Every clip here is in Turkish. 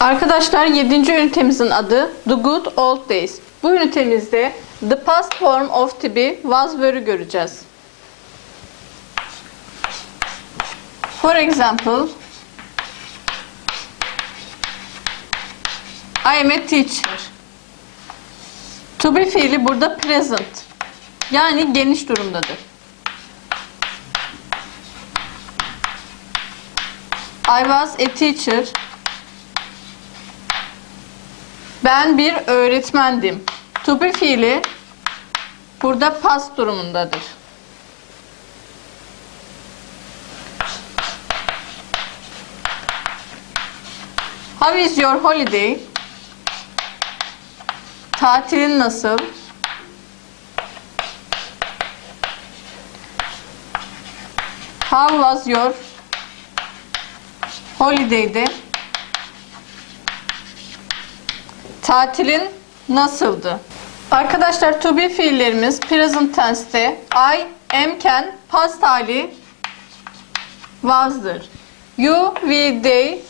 Arkadaşlar 7. ünitemizin adı The Good Old Days. Bu ünitemizde The Past Form of to be was were'ü göreceğiz. For example, I am a teacher. To be fiili burada present. Yani geniş durumdadır. I was a teacher. Ben bir öğretmendim. To be fiili burada past durumundadır. How is your holiday? Tatilin nasıl? How was your holiday'de? Tatilin nasıldı? Arkadaşlar to be fiillerimiz present tense'te I am can past hali was'dır. You, we, they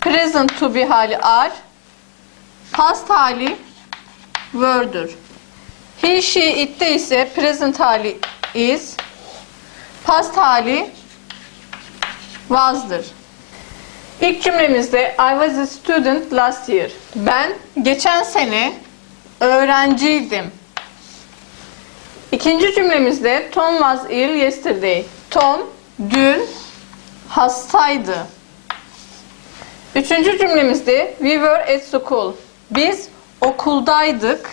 present to be hali are past hali were'dur. He, she, it'te ise present hali is past hali was'dır. İlk cümlemizde I was a student last year. Ben geçen sene öğrenciydim. İkinci cümlemizde Tom was ill yesterday. Tom dün hastaydı. Üçüncü cümlemizde we were at school. Biz okuldaydık.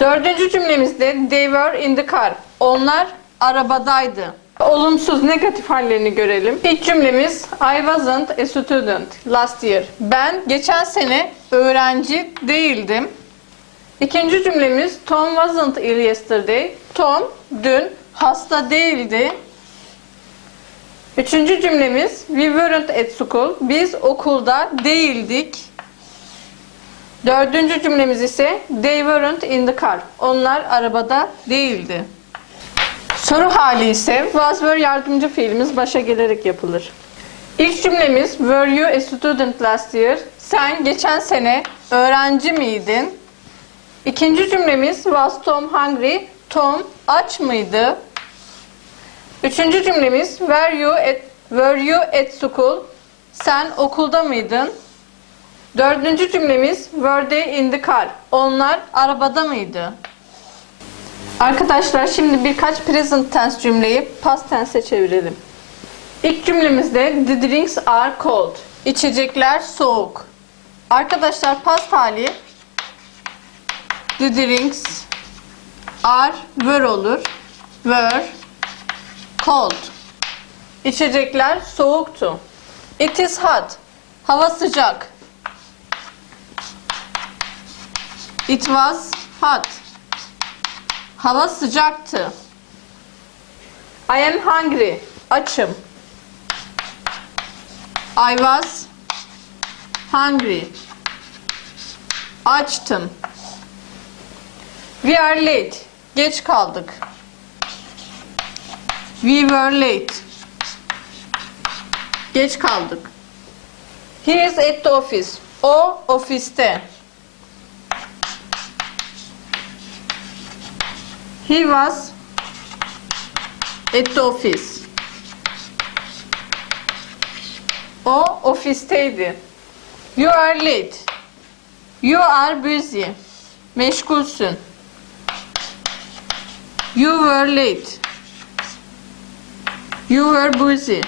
Dördüncü cümlemizde they were in the car. Onlar arabadaydı. Olumsuz negatif hallerini görelim. İlk cümlemiz I wasn't a student last year. Ben geçen sene öğrenci değildim. İkinci cümlemiz Tom wasn't ill yesterday. Tom dün hasta değildi. Üçüncü cümlemiz We weren't at school. Biz okulda değildik. Dördüncü cümlemiz ise They weren't in the car. Onlar arabada değildi. Soru hali ise was were yardımcı fiilimiz başa gelerek yapılır. İlk cümlemiz Were you a student last year? Sen geçen sene öğrenci miydin? İkinci cümlemiz Was Tom hungry? Tom aç mıydı? Üçüncü cümlemiz Were you at, were you at school? Sen okulda mıydın? Dördüncü cümlemiz Were they in the car? Onlar arabada mıydı? Arkadaşlar şimdi birkaç present tense cümleyi past tense'e çevirelim. İlk cümlemizde the drinks are cold. İçecekler soğuk. Arkadaşlar past hali the drinks are were olur. Were cold. İçecekler soğuktu. It is hot. Hava sıcak. It was hot. Hava sıcaktı. I am hungry. Açım. I was hungry. Açtım. We are late. Geç kaldık. We were late. Geç kaldık. He is at the office. O ofiste. He was at the office. O ofisteydi. You are late. You are busy. Meşgulsün. You were late. You were busy.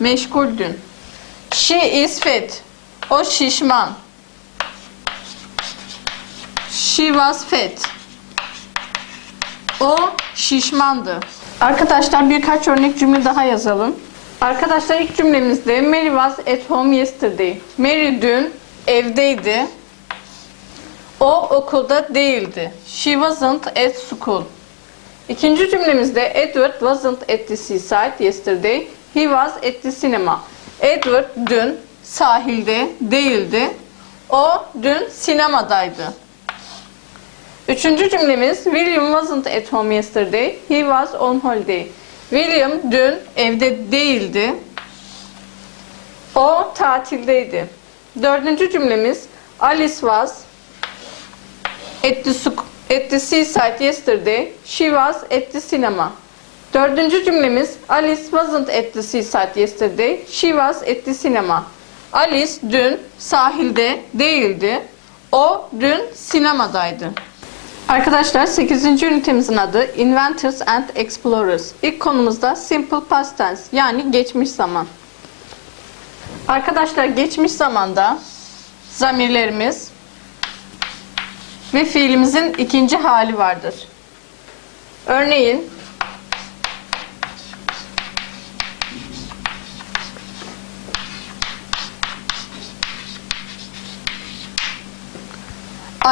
Meşguldün. She is fat. O şişman. She was fat. O şişmandı. Arkadaşlar birkaç örnek cümle daha yazalım. Arkadaşlar ilk cümlemizde Mary was at home yesterday. Mary dün evdeydi. O okulda değildi. She wasn't at school. İkinci cümlemizde Edward wasn't at the seaside yesterday. He was at the cinema. Edward dün sahilde değildi. O dün sinemadaydı. Üçüncü cümlemiz William wasn't at home yesterday. He was on holiday. William dün evde değildi. O tatildeydi. Dördüncü cümlemiz Alice was at the, at the seaside yesterday. She was at the cinema. Dördüncü cümlemiz Alice wasn't at the seaside yesterday. She was at the cinema. Alice dün sahilde değildi. O dün sinemadaydı. Arkadaşlar 8. ünitemizin adı Inventors and Explorers. İlk konumuzda Simple Past Tense yani geçmiş zaman. Arkadaşlar geçmiş zamanda zamirlerimiz ve fiilimizin ikinci hali vardır. Örneğin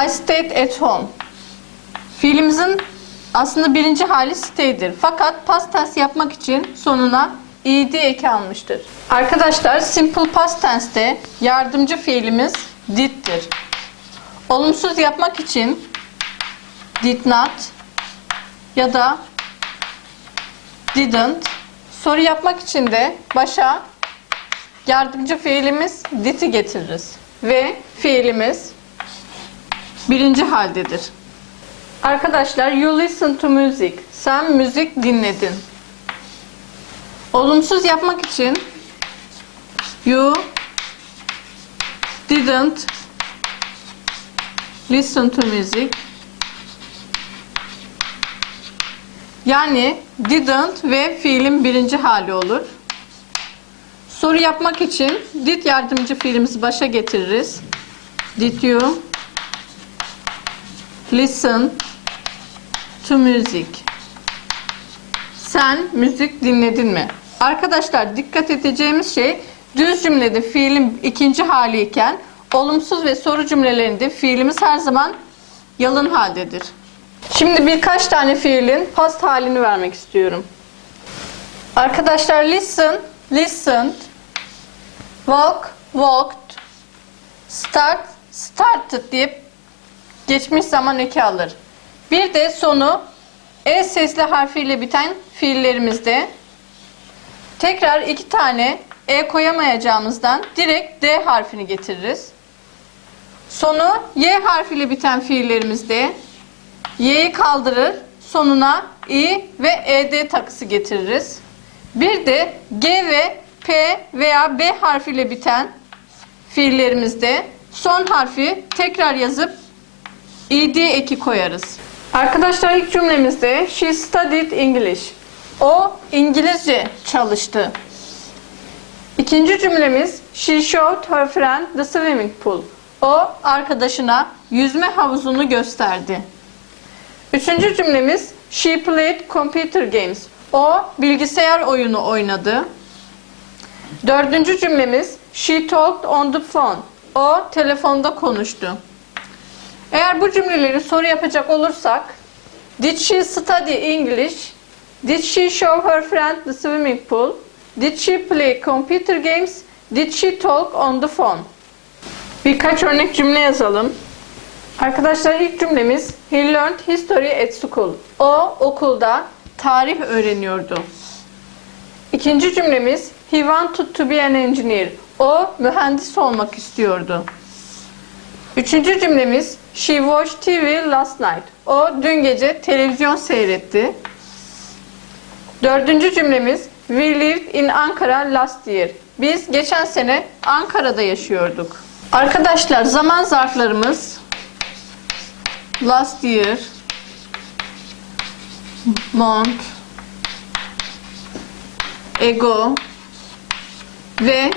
I stayed at home. Fiilimizin aslında birinci hali stay'dir. Fakat past tense yapmak için sonuna ed eki almıştır. Arkadaşlar simple past tense'te yardımcı fiilimiz did'tir. Olumsuz yapmak için did not ya da didn't. Soru yapmak için de başa yardımcı fiilimiz did'i getiririz. Ve fiilimiz birinci haldedir. Arkadaşlar you listen to music. Sen müzik dinledin. Olumsuz yapmak için you didn't listen to music. Yani didn't ve fiilin birinci hali olur. Soru yapmak için did yardımcı fiilimizi başa getiririz. Did you listen to music? Sen müzik dinledin mi? Arkadaşlar dikkat edeceğimiz şey düz cümlede fiilin ikinci haliyken olumsuz ve soru cümlelerinde fiilimiz her zaman yalın haldedir. Şimdi birkaç tane fiilin past halini vermek istiyorum. Arkadaşlar listen, listened, walk, walked, start, started diye geçmiş zaman eki alır. Bir de sonu e sesli harfiyle biten fiillerimizde tekrar iki tane e koyamayacağımızdan direkt d harfini getiririz. Sonu y harfiyle biten fiillerimizde y'yi kaldırır, sonuna i ve ed takısı getiririz. Bir de g ve p veya b harfiyle biten fiillerimizde son harfi tekrar yazıp ed eki koyarız. Arkadaşlar ilk cümlemizde she studied English. O İngilizce çalıştı. İkinci cümlemiz she showed her friend the swimming pool. O arkadaşına yüzme havuzunu gösterdi. Üçüncü cümlemiz she played computer games. O bilgisayar oyunu oynadı. Dördüncü cümlemiz she talked on the phone. O telefonda konuştu. Eğer bu cümleleri soru yapacak olursak Did she study English? Did she show her friend the swimming pool? Did she play computer games? Did she talk on the phone? Birkaç örnek cümle yazalım. Arkadaşlar ilk cümlemiz He learned history at school. O okulda tarih öğreniyordu. İkinci cümlemiz He wanted to be an engineer. O mühendis olmak istiyordu. Üçüncü cümlemiz She watched TV last night. O dün gece televizyon seyretti. Dördüncü cümlemiz We lived in Ankara last year. Biz geçen sene Ankara'da yaşıyorduk. Arkadaşlar zaman zarflarımız last year month ago ve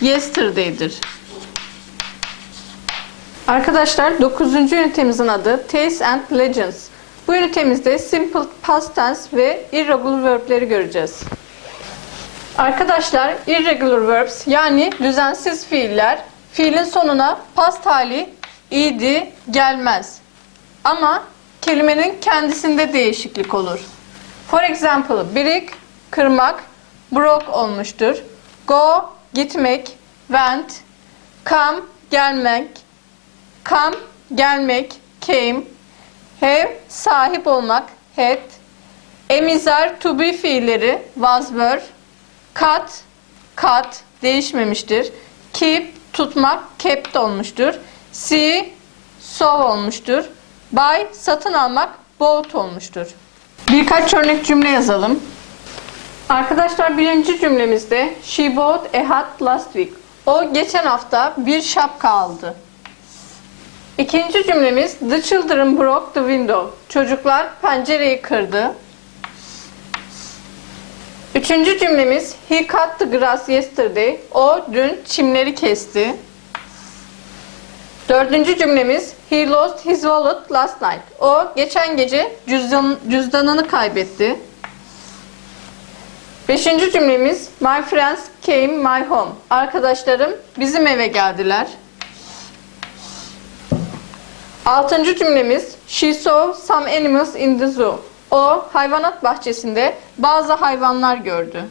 yesterday'dir. Arkadaşlar 9. ünitemizin adı Tales and Legends. Bu ünitemizde simple past tense ve irregular verb'leri göreceğiz. Arkadaşlar irregular verbs yani düzensiz fiiller fiilin sonuna past hali ed gelmez. Ama kelimenin kendisinde değişiklik olur. For example, break, kırmak, broke olmuştur. Go, gitmek, went, come, gelmek, come, gelmek, came, have, sahip olmak, had, emizar, to be fiilleri, was, were, cut, cut değişmemiştir. Keep tutmak kept olmuştur. See saw olmuştur. Buy satın almak bought olmuştur. Birkaç örnek cümle yazalım. Arkadaşlar birinci cümlemizde She bought a hat last week. O geçen hafta bir şapka aldı. İkinci cümlemiz The children broke the window. Çocuklar pencereyi kırdı. Üçüncü cümlemiz He cut the grass yesterday. O dün çimleri kesti. Dördüncü cümlemiz He lost his wallet last night. O geçen gece cüzdan, cüzdanını kaybetti. Beşinci cümlemiz My friends came my home. Arkadaşlarım bizim eve geldiler. Altıncı cümlemiz She saw some animals in the zoo. O hayvanat bahçesinde bazı hayvanlar gördü.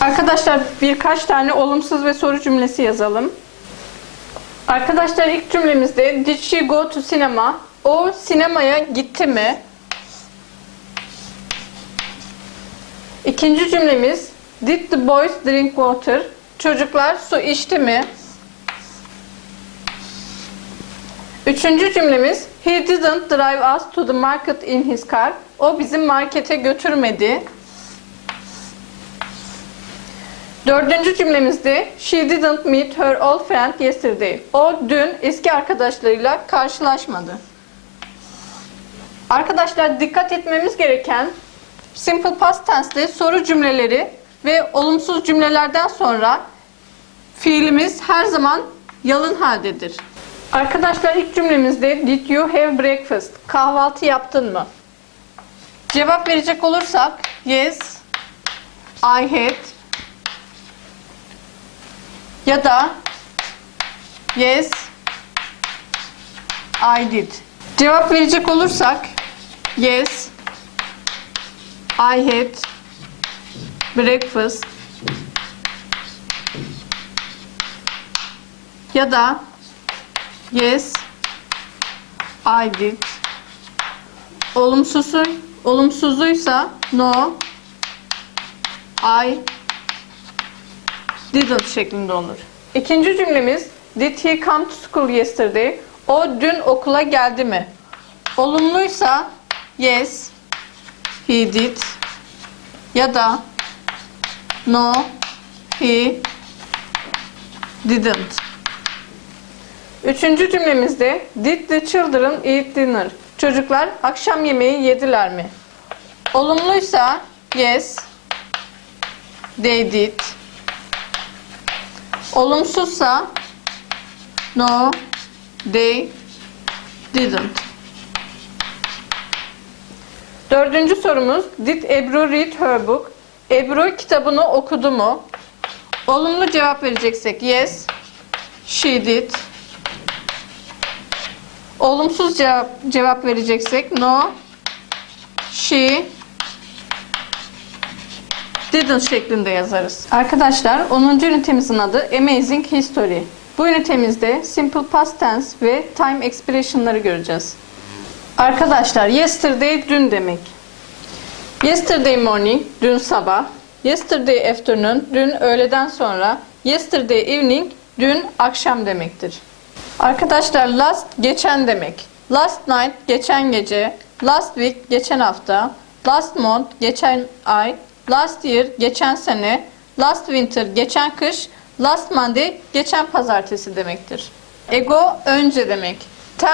Arkadaşlar birkaç tane olumsuz ve soru cümlesi yazalım. Arkadaşlar ilk cümlemizde Did she go to cinema? O sinemaya gitti mi? İkinci cümlemiz Did the boys drink water? Çocuklar su içti mi? Üçüncü cümlemiz He didn't drive us to the market in his car. O bizi markete götürmedi. Dördüncü cümlemizde She didn't meet her old friend yesterday. O dün eski arkadaşlarıyla karşılaşmadı. Arkadaşlar dikkat etmemiz gereken simple past tense'li soru cümleleri ve olumsuz cümlelerden sonra fiilimiz her zaman yalın haldedir. Arkadaşlar ilk cümlemizde Did you have breakfast? Kahvaltı yaptın mı? Cevap verecek olursak Yes, I had ya da Yes, I did. Cevap verecek olursak Yes, I had breakfast ya da Yes, I did. Olumsuzu, olumsuzuysa no, I didn't şeklinde olur. İkinci cümlemiz Did he come to school yesterday? O dün okula geldi mi? Olumluysa yes, he did. Ya da no, he didn't. Üçüncü cümlemizde Did the children eat dinner? Çocuklar akşam yemeği yediler mi? Olumluysa yes, they did. Olumsuzsa no, they didn't. Dördüncü sorumuz Did Ebru read her book? Ebru kitabını okudu mu? Olumlu cevap vereceksek yes, she did. Olumsuz cevap, cevap vereceksek no, she didn't şeklinde yazarız. Arkadaşlar 10. ünitemizin adı Amazing History. Bu ünitemizde simple past tense ve time expression'ları göreceğiz. Arkadaşlar yesterday dün demek. Yesterday morning dün sabah. Yesterday afternoon dün öğleden sonra. Yesterday evening dün akşam demektir. Arkadaşlar last geçen demek. Last night geçen gece. Last week geçen hafta. Last month geçen ay. Last year geçen sene. Last winter geçen kış. Last Monday geçen pazartesi demektir. Ego önce demek.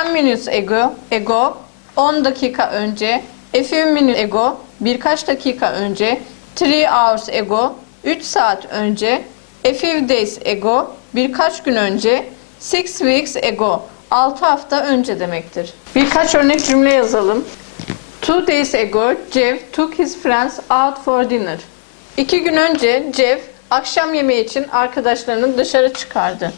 10 minutes ago, ago 10 dakika önce. A few minutes ago birkaç dakika önce. 3 hours ago 3 saat önce. A few days ago birkaç gün önce. 6 weeks ago 6 hafta önce demektir. Birkaç örnek cümle yazalım. Two days ago, Jeff took his friends out for dinner. İki gün önce Jeff akşam yemeği için arkadaşlarını dışarı çıkardı.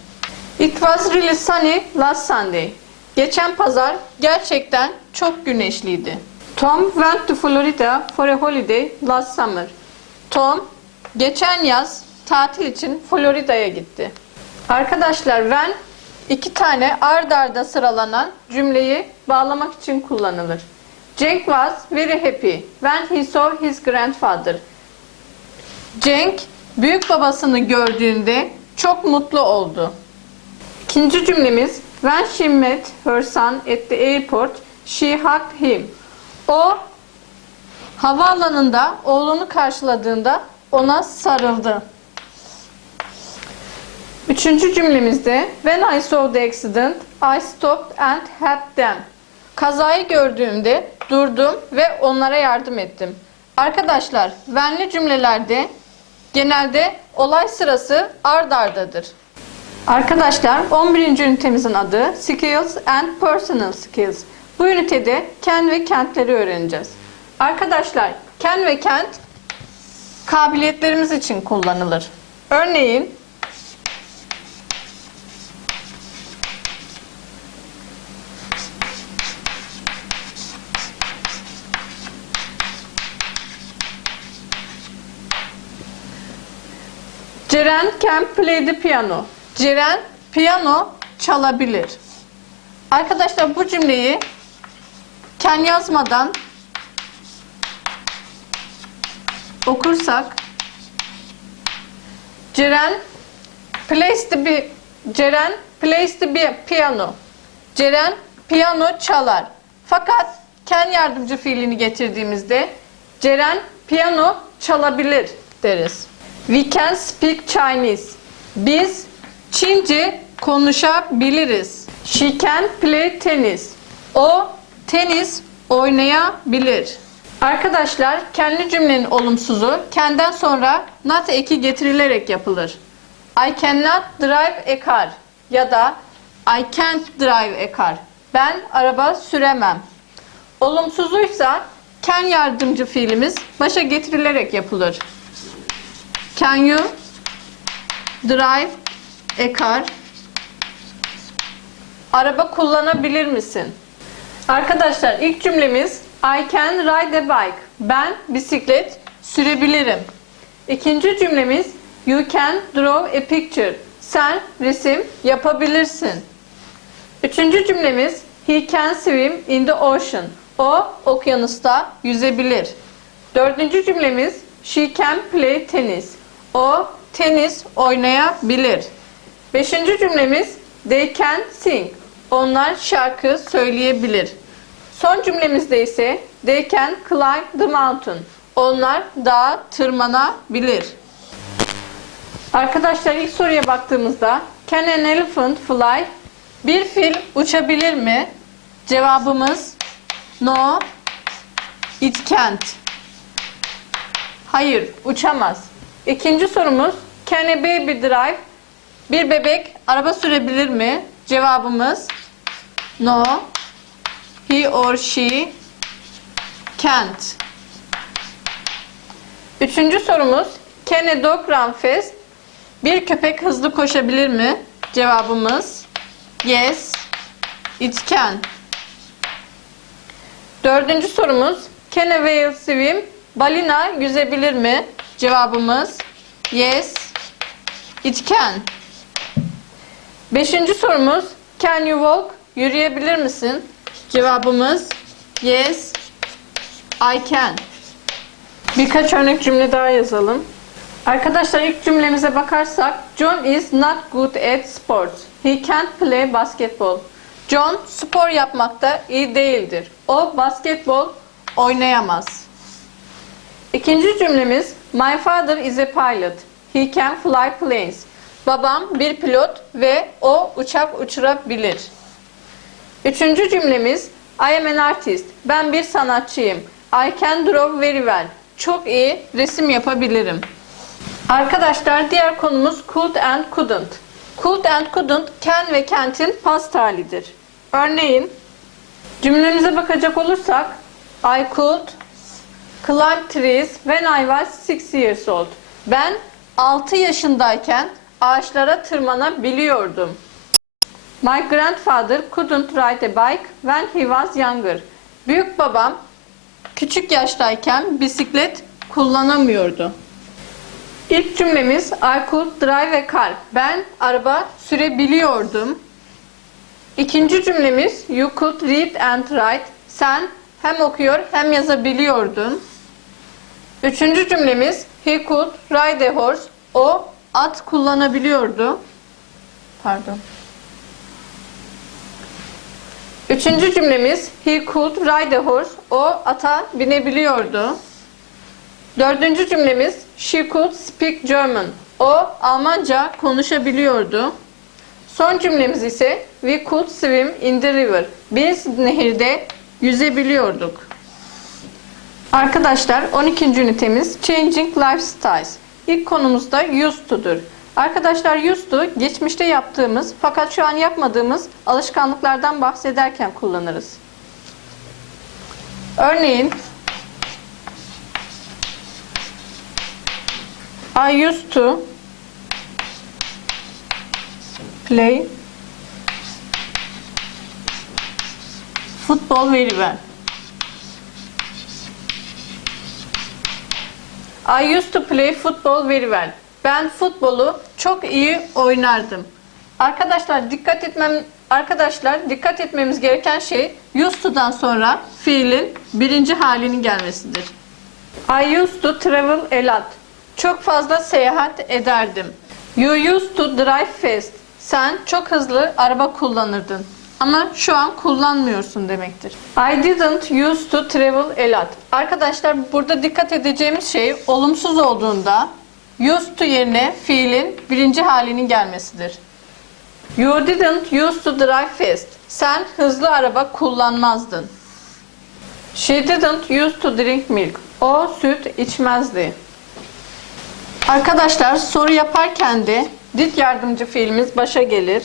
It was really sunny last Sunday. Geçen pazar gerçekten çok güneşliydi. Tom went to Florida for a holiday last summer. Tom geçen yaz tatil için Florida'ya gitti. Arkadaşlar when iki tane ard arda sıralanan cümleyi bağlamak için kullanılır. Cenk was very happy when he saw his grandfather. Cenk büyük babasını gördüğünde çok mutlu oldu. İkinci cümlemiz When she met her son at the airport, she hugged him. O havaalanında oğlunu karşıladığında ona sarıldı. Üçüncü cümlemizde When I saw the accident, I stopped and helped them. Kazayı gördüğümde durdum ve onlara yardım ettim. Arkadaşlar, venli cümlelerde genelde olay sırası ard ardadır. Arkadaşlar 11. ünitemizin adı Skills and Personal Skills. Bu ünitede ken ve kentleri öğreneceğiz. Arkadaşlar ken ve kent kabiliyetlerimiz için kullanılır. Örneğin Ceren can play the piano. Ceren piyano çalabilir. Arkadaşlar bu cümleyi ken yazmadan okursak Ceren plays the bi- Ceren plays the bi- piano. Ceren piyano çalar. Fakat ken yardımcı fiilini getirdiğimizde Ceren piyano çalabilir deriz. We can speak Chinese. Biz Çince konuşabiliriz. She can play tennis. O tenis oynayabilir. Arkadaşlar kendi cümlenin olumsuzu kenden sonra not eki getirilerek yapılır. I cannot drive a car ya da I can't drive a car. Ben araba süremem. Olumsuzuysa can yardımcı fiilimiz başa getirilerek yapılır. Can you drive a car? Araba kullanabilir misin? Arkadaşlar ilk cümlemiz I can ride a bike. Ben bisiklet sürebilirim. İkinci cümlemiz You can draw a picture. Sen resim yapabilirsin. Üçüncü cümlemiz He can swim in the ocean. O okyanusta yüzebilir. Dördüncü cümlemiz She can play tennis. O tenis oynayabilir. Beşinci cümlemiz They can sing. Onlar şarkı söyleyebilir. Son cümlemizde ise They can climb the mountain. Onlar dağa tırmanabilir. Arkadaşlar ilk soruya baktığımızda Can an elephant fly? Bir fil uçabilir mi? Cevabımız No, it can't. Hayır, uçamaz. İkinci sorumuz Can a baby drive? Bir bebek araba sürebilir mi? Cevabımız No, he or she can't. Üçüncü sorumuz Can a dog run fast? Bir köpek hızlı koşabilir mi? Cevabımız Yes, it can. Dördüncü sorumuz Can a whale swim? Balina yüzebilir mi? Cevabımız Yes, it can. Beşinci sorumuz Can you walk? Yürüyebilir misin? Cevabımız Yes, I can. Birkaç örnek cümle daha yazalım. Arkadaşlar ilk cümlemize bakarsak John is not good at sports. He can't play basketball. John spor yapmakta iyi değildir. O basketbol oynayamaz. İkinci cümlemiz My father is a pilot. He can fly planes. Babam bir pilot ve o uçak uçurabilir. Üçüncü cümlemiz I am an artist. Ben bir sanatçıyım. I can draw very well. Çok iyi resim yapabilirim. Arkadaşlar diğer konumuz could and couldn't. Could and couldn't can ve can'tin past halidir. Örneğin cümlemize bakacak olursak I could climb trees when I was 6 years old. Ben 6 yaşındayken ağaçlara tırmanabiliyordum. My grandfather couldn't ride a bike when he was younger. Büyük babam küçük yaştayken bisiklet kullanamıyordu. İlk cümlemiz I could drive a car. Ben araba sürebiliyordum. İkinci cümlemiz You could read and write. Sen hem okuyor hem yazabiliyordun. Üçüncü cümlemiz He could ride a horse. O at kullanabiliyordu. Pardon. Üçüncü cümlemiz He could ride a horse. O ata binebiliyordu. Dördüncü cümlemiz She could speak German. O Almanca konuşabiliyordu. Son cümlemiz ise We could swim in the river. Biz nehirde yüzebiliyorduk. Arkadaşlar 12. ünitemiz Changing Lifestyles. İlk konumuz da used to'dur. Arkadaşlar used to geçmişte yaptığımız fakat şu an yapmadığımız alışkanlıklardan bahsederken kullanırız. Örneğin I used to play football very well. I used to play football very well. Ben futbolu çok iyi oynardım. Arkadaşlar dikkat etmem arkadaşlar dikkat etmemiz gereken şey used to'dan sonra fiilin birinci halinin gelmesidir. I used to travel a lot. Çok fazla seyahat ederdim. You used to drive fast. Sen çok hızlı araba kullanırdın. Ama şu an kullanmıyorsun demektir. I didn't used to travel a lot. Arkadaşlar burada dikkat edeceğimiz şey olumsuz olduğunda used to yerine fiilin birinci halinin gelmesidir. You didn't used to drive fast. Sen hızlı araba kullanmazdın. She didn't used to drink milk. O süt içmezdi. Arkadaşlar soru yaparken de did yardımcı fiilimiz başa gelir.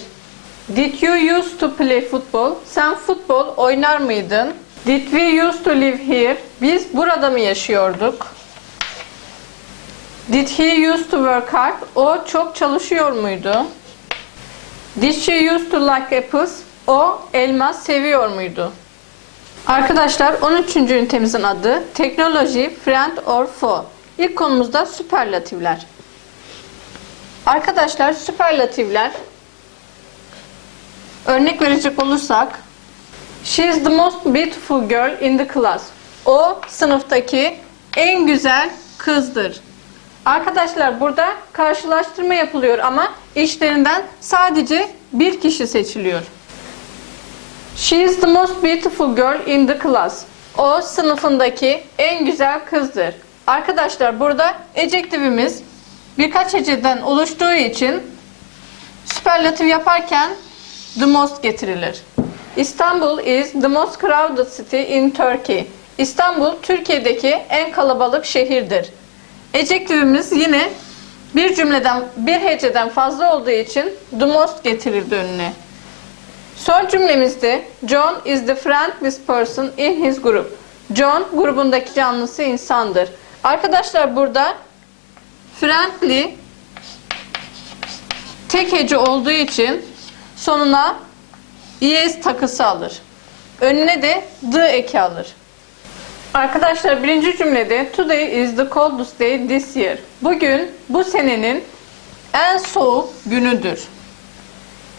Did you used to play football? Sen futbol oynar mıydın? Did we used to live here? Biz burada mı yaşıyorduk? Did he used to work hard? O çok çalışıyor muydu? Did she used to like apples? O elma seviyor muydu? Arkadaşlar 13. ünitemizin adı Teknoloji, Friend or Foe. İlk konumuzda süperlatifler. Arkadaşlar süperlatifler örnek verecek olursak She is the most beautiful girl in the class. O sınıftaki en güzel kızdır. Arkadaşlar burada karşılaştırma yapılıyor ama işlerinden sadece bir kişi seçiliyor. She is the most beautiful girl in the class. O sınıfındaki en güzel kızdır. Arkadaşlar burada ejektifimiz birkaç heceden oluştuğu için süperlatif yaparken the most getirilir. İstanbul is the most crowded city in Turkey. İstanbul Türkiye'deki en kalabalık şehirdir. Ejektifimiz yine bir cümleden bir heceden fazla olduğu için the most getirildi önüne. Son cümlemizde John is the friendliest person in his group. John grubundaki canlısı insandır. Arkadaşlar burada friendly tek hece olduğu için sonuna es takısı alır. Önüne de the eki alır. Arkadaşlar birinci cümlede Today is the coldest day this year. Bugün bu senenin en soğuk günüdür.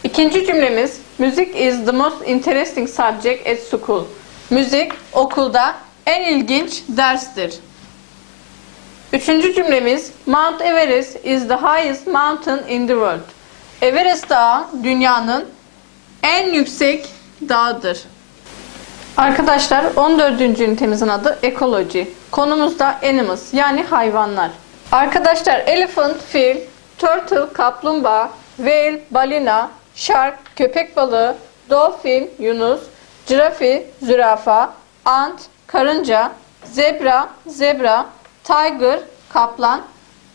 İkinci cümlemiz Music is the most interesting subject at school. Müzik okulda en ilginç derstir. Üçüncü cümlemiz Mount Everest is the highest mountain in the world. Everest Dağı dünyanın en yüksek dağıdır. Arkadaşlar 14. ünitemizin adı ekoloji. Konumuz da animals yani hayvanlar. Arkadaşlar elephant, fil, turtle, kaplumbağa, whale, balina, shark, köpek balığı, dolphin, yunus, jirafi, zürafa, ant, karınca, zebra, zebra, tiger, kaplan,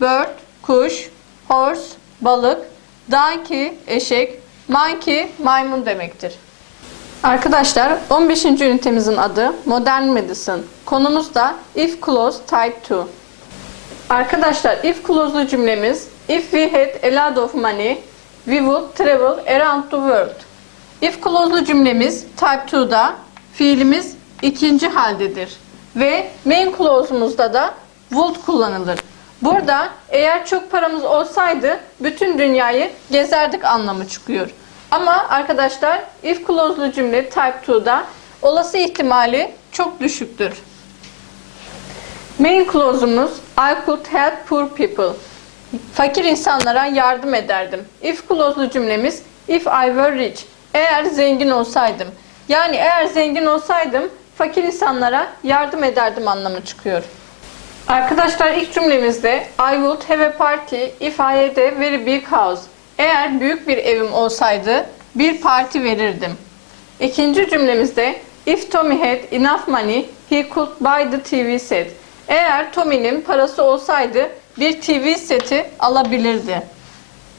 bird, kuş, horse, balık, donkey, eşek, monkey, maymun demektir. Arkadaşlar 15. ünitemizin adı Modern Medicine. Konumuz da if clause type 2. Arkadaşlar if clause'lu cümlemiz if we had a lot of money we would travel around the world. If clause'lu cümlemiz type 2'da fiilimiz ikinci haldedir. Ve main clause'umuzda da would kullanılır. Burada eğer çok paramız olsaydı bütün dünyayı gezerdik anlamı çıkıyor. Ama arkadaşlar if clause'lu cümle type 2'da olası ihtimali çok düşüktür. Main clause'umuz I could help poor people. Fakir insanlara yardım ederdim. If clause'lu cümlemiz if I were rich. Eğer zengin olsaydım. Yani eğer zengin olsaydım fakir insanlara yardım ederdim anlamı çıkıyor. Arkadaşlar ilk cümlemizde I would have a party if I had a very big house. Eğer büyük bir evim olsaydı bir parti verirdim. İkinci cümlemizde if Tommy had enough money he could buy the TV set. Eğer Tommy'nin parası olsaydı bir TV seti alabilirdi.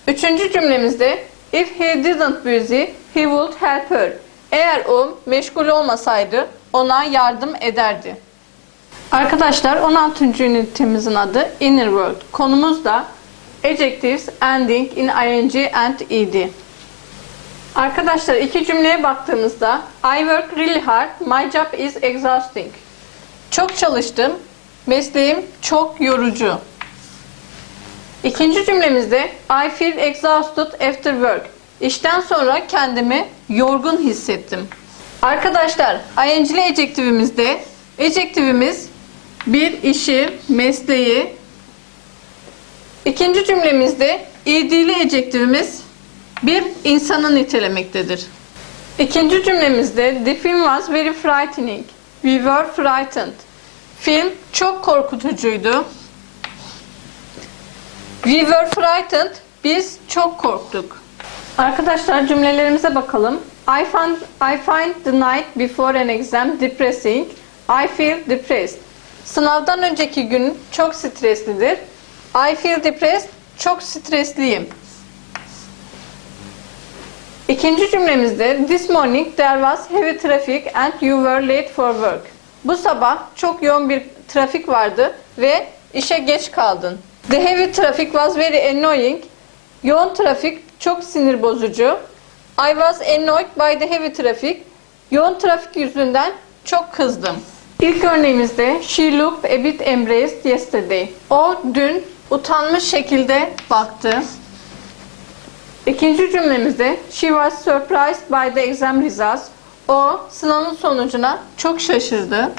Üçüncü cümlemizde if he didn't busy he would help her. Eğer o meşgul olmasaydı ona yardım ederdi. Arkadaşlar 16. ünitemizin adı Inner World. Konumuz da Adjectives ending in ing and ed. Arkadaşlar iki cümleye baktığımızda I work really hard, my job is exhausting. Çok çalıştım, mesleğim çok yorucu. İkinci cümlemizde I feel exhausted after work. İşten sonra kendimi yorgun hissettim. Arkadaşlar ing'li adjektifimizde adjektifimiz bir işi, mesleği. İkinci cümlemizde id'li adjektifimiz bir insanı nitelemektedir. İkinci cümlemizde the film was very frightening. We were frightened. Film çok korkutucuydu. We were frightened. Biz çok korktuk. Arkadaşlar cümlelerimize bakalım. I find, I find the night before an exam depressing. I feel depressed. Sınavdan önceki gün çok streslidir. I feel depressed. Çok stresliyim. İkinci cümlemizde This morning there was heavy traffic and you were late for work. Bu sabah çok yoğun bir trafik vardı ve işe geç kaldın. The heavy traffic was very annoying. Yoğun trafik çok sinir bozucu. I was annoyed by the heavy traffic. Yoğun trafik yüzünden çok kızdım. İlk örneğimizde She looked a bit embarrassed yesterday. O dün utanmış şekilde baktı. İkinci cümlemizde she was surprised by the exam results. O sınavın sonucuna çok şaşırdı.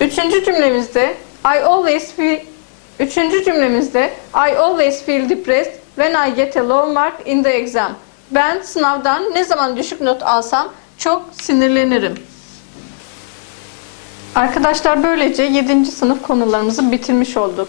Üçüncü cümlemizde I always feel Üçüncü cümlemizde I always feel depressed when I get a low mark in the exam. Ben sınavdan ne zaman düşük not alsam çok sinirlenirim. Arkadaşlar böylece 7. sınıf konularımızı bitirmiş olduk.